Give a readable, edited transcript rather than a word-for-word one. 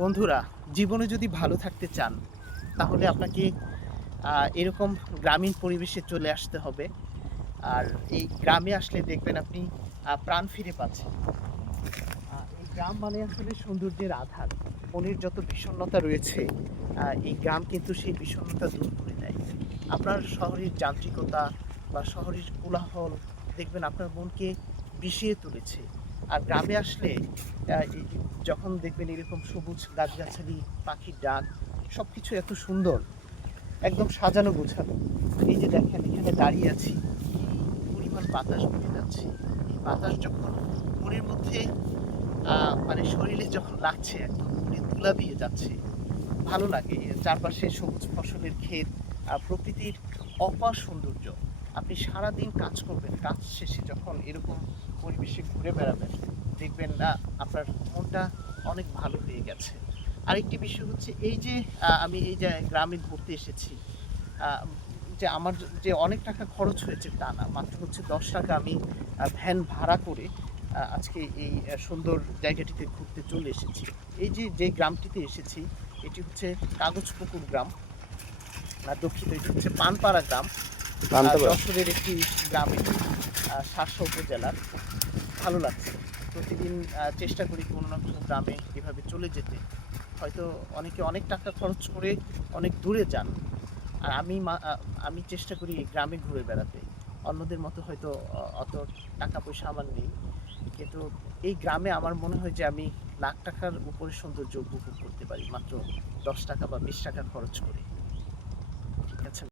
বন্ধুরা, জীবনে যদি ভালো থাকতে চান তাহলে আপনাকে এরকম গ্রামীণ পরিবেশে চলে আসতে হবে। আর এই গ্রামে আসলে দেখবেন আপনি প্রাণ ফিরে পাচ্ছেন। এই গ্রাম মানে আসলে সৌন্দর্যের আধার। মনের যত বিষণ্ণতা রয়েছে, এই গ্রাম কিন্তু সেই বিষণ্ণতা দূর করে দেয়। আপনার শহরের যান্ত্রিকতা বা শহরের কোলাহল দেখবেন আপনার মনকে বিষিয়ে তুলেছে। আর গ্রামে আসলে এই যখন দেখবেন এরকম সবুজ গাছগাছালি, পাখির ডাক সবকিছু এত সুন্দর, একদম সাজানো গোছানো। এই যে দেখেন এখানে দাঁড়িয়ে আছি, কি পরিমাণ বাতাস বয়ে যাচ্ছে। এই বাতাস যখন মনের মধ্যে মানে শরীরে যখন লাগছে, একদম মনে তুলা দিয়ে যাচ্ছে, ভালো লাগে। চারপাশে সবুজ ফসলের ক্ষেত, প্রকৃতির অপার সৌন্দর্য। আপনি সারাদিন কাজ করবেন, কাজ শেষে যখন এরকম পরিবেশে ঘুরে বেড়াবেন, দেখবেন না আপনার মনটা অনেক ভালো হয়ে গেছে। আরেকটি বিষয় হচ্ছে এই যে আমি এই যে গ্রামে ঘুরতে এসেছি, যে আমার যে অনেক টাকা খরচ হয়েছে তা না, মাত্র হচ্ছে ১০ টাকা আমি ভ্যান ভাড়া করে আজকে এই সুন্দর জায়গাটিতে ঘুরতে চলে এসেছি। এই যে গ্রামটিতে এসেছি, এটি হচ্ছে কাগজপুকুর গ্রাম। দুঃখিত, এটি হচ্ছে পানপাড়া গ্রাম। পান্তাপাড়া। যশোরের একটি গ্রাম এটি, শার্শা উপজেলার। ভালো লাগছে। প্রতিদিন চেষ্টা করি কোনো না কোনো গ্রামে এভাবে চলে যেতে। হয়তো অনেকে অনেক টাকা খরচ করে অনেক দূরে যান। আর আমি চেষ্টা করি এই গ্রামে ঘুরে বেড়াতে। অন্যদের মতো হয়তো অত টাকা পয়সা আমার নেই। কিন্তু এই গ্রামে আমার মনে হয় যে আমি লাখ টাকার উপরে সৌন্দর্য উপভোগ করতে পারি মাত্র ১০ টাকা বা ২০ টাকা খরচ করে। ঠিক আছে?